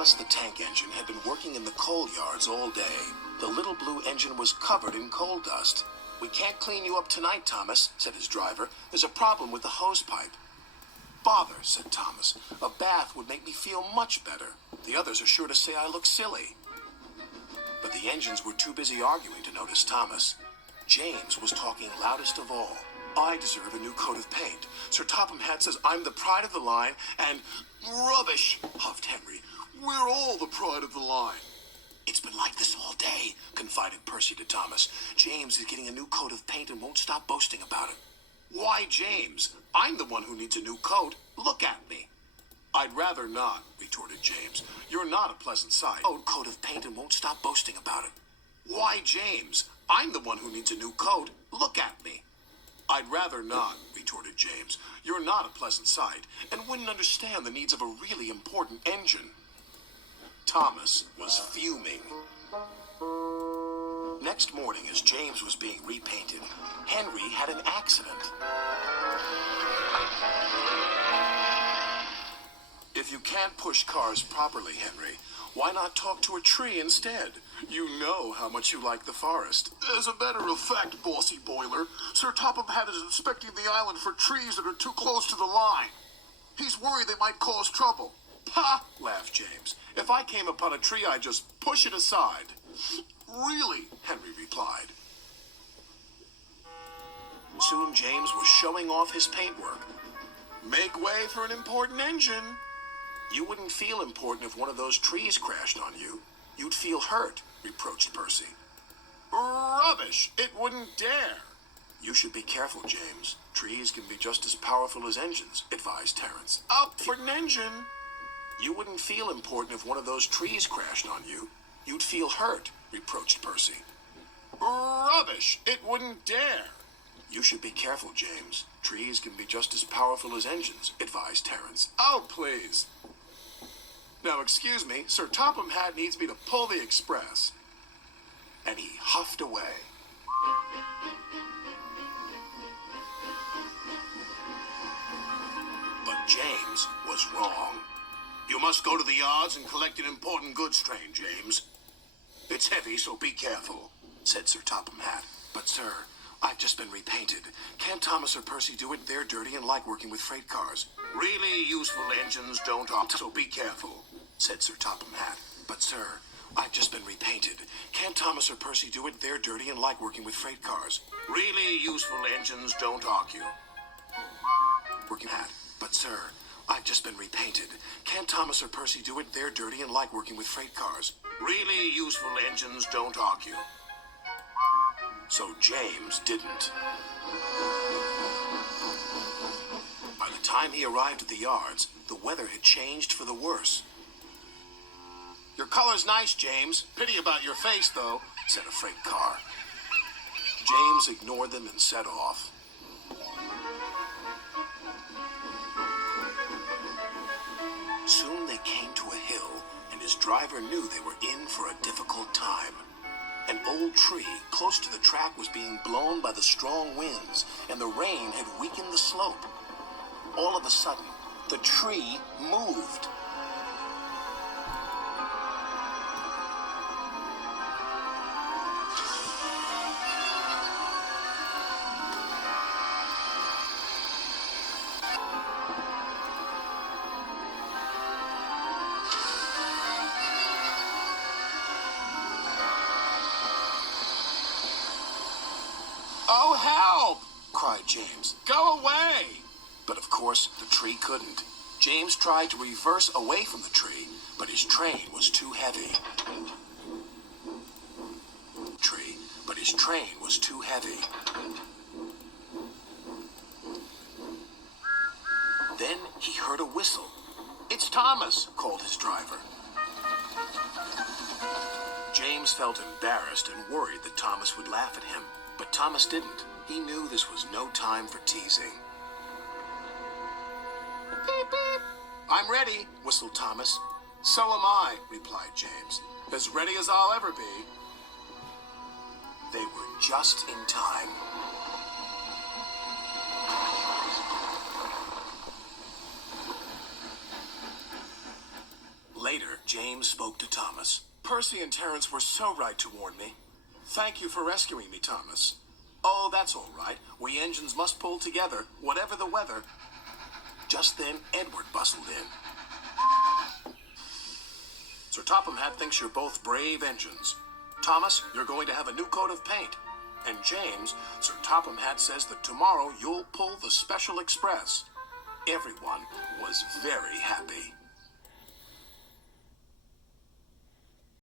Thomas the Tank Engine had been working in the coal yards all day. The little blue engine was covered in coal dust. "We can't clean you up tonight, Thomas," said his driver. "There's a problem with the hose pipe." "Bother," said Thomas. "A bath would make me feel much better. The others are sure to say I look silly." But the engines were too busy arguing to notice Thomas. James was talking loudest of all. "I deserve a new coat of paint. Sir Topham Hatt says I'm the pride of the line, and—" "Rubbish," huffed Henry. "We're all the pride of the line." "It's been like this all day," confided Percy to Thomas. "James is getting a new coat of paint and won't stop boasting about it." "Why, James? I'm the one who needs a new coat. Look at me." "I'd rather not," retorted James. "You're not a pleasant sight." "Oh, coat of paint and won't stop boasting about it." "Why, James? I'm the one who needs a new coat. Look at me." "I'd rather not," retorted James. "You're not a pleasant sight, and wouldn't understand the needs of a really important engine." Thomas was fuming. Next morning, as James was being repainted, Henry had an accident. "If you can't push cars properly, Henry, why not talk to a tree instead? You know how much you like the forest." "As a matter of fact, Bossy Boiler, Sir Topham Hatt is inspecting the island for trees that are too close to the line. He's worried they might cause trouble." "Ha!" laughed James. "If I came upon a tree, I'd just push it aside." "Really?" Henry replied. Soon James was showing off his paintwork. "Make way for an important engine." "You wouldn't feel important if one of those trees crashed on you. You'd feel hurt," reproached Percy. "Rubbish! It wouldn't dare." "You should be careful, James. Trees can be just as powerful as engines," advised Terence. "Up for an engine." "You wouldn't feel important if one of those trees crashed on you. You'd feel hurt," reproached Percy. "Rubbish! It wouldn't dare." "You should be careful, James. Trees can be just as powerful as engines," advised Terence. "Oh, please. Now, excuse me, Sir Topham Hatt needs me to pull the express." And he huffed away. But James was wrong. "You must go to the yards and collect an important goods train, James. It's heavy, so be careful," said Sir Topham Hatt. "But, sir, I've just been repainted. Can't Thomas or Percy do it? They're dirty and like working with freight cars." "Really useful engines don't opt, so be careful," said Sir Topham Hatt. "But, sir, I've just been repainted. Can't Thomas or Percy do it? They're dirty and like working with freight cars." "Really useful engines don't argue." Working Hatt. "But, sir, I've just been repainted. Can't Thomas or Percy do it? They're dirty and like working with freight cars." "Really useful engines don't argue." So James didn't. By the time he arrived at the yards, the weather had changed for the worse. "Your color's nice, James. Pity about your face, though," said a freight car. James ignored them and set off. Soon they came to a hill, and his driver knew they were in for a difficult time. An old tree close to the track was being blown by the strong winds, and the rain had weakened the slope. All of a sudden, the tree moved. "Oh, help!" cried James. "Go away!" But of course, the tree couldn't. James tried to reverse away from the tree, but his train was too heavy. Then he heard a whistle. "It's Thomas," called his driver. James felt embarrassed and worried that Thomas would laugh at him. But Thomas didn't. He knew this was no time for teasing. "Beep, beep." "I'm ready," whistled Thomas. "So am I," replied James. "As ready as I'll ever be." They were just in time. Later, James spoke to Thomas. Percy and Terence were so right to warn me. Thank you for rescuing me, Thomas. Oh, that's all right. We engines must pull together, whatever the weather. Just then, Edward bustled in. Sir Topham Hatt thinks you're both brave engines. Thomas, you're going to have a new coat of paint. And James, Sir Topham Hatt says that tomorrow you'll pull the Special Express. Everyone was very happy.